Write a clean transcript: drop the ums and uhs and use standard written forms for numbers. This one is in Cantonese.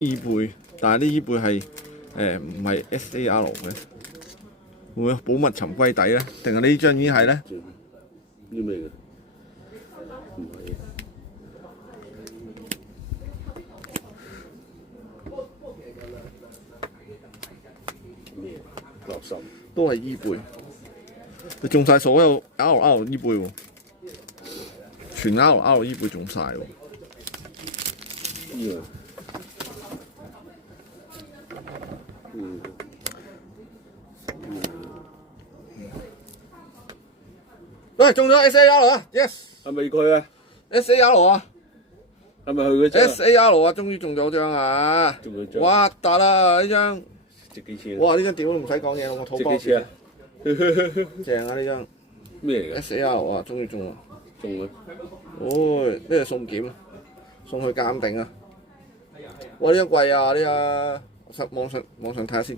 衣背，但係啲衣背係唔係 SAR 嘅，會唔會寶物沉歸底咧？定係呢張已經係咧？啲咩嘅？唔係。咩？垃圾。都係衣背，你中晒所有 RR 衣背喎，全 RR 衣背中晒喎。呢個。喂，中咗 SAR 啊 ！Yes。係咪佢啊 ？SAR 啊！係咪佢嗰張 SAR 啊！終於中咗張啊！中咗張。哇！達啦呢張。值幾錢？哇！呢張屌都唔使講嘢，我土包。值幾錢啊？正啊！呢張。咩嚟嘅 ？SAR 啊！終於中啦！中啊！哦，呢個送檢啊，送去鑑定啊！哇！呢張貴啊！呢個網上睇下先。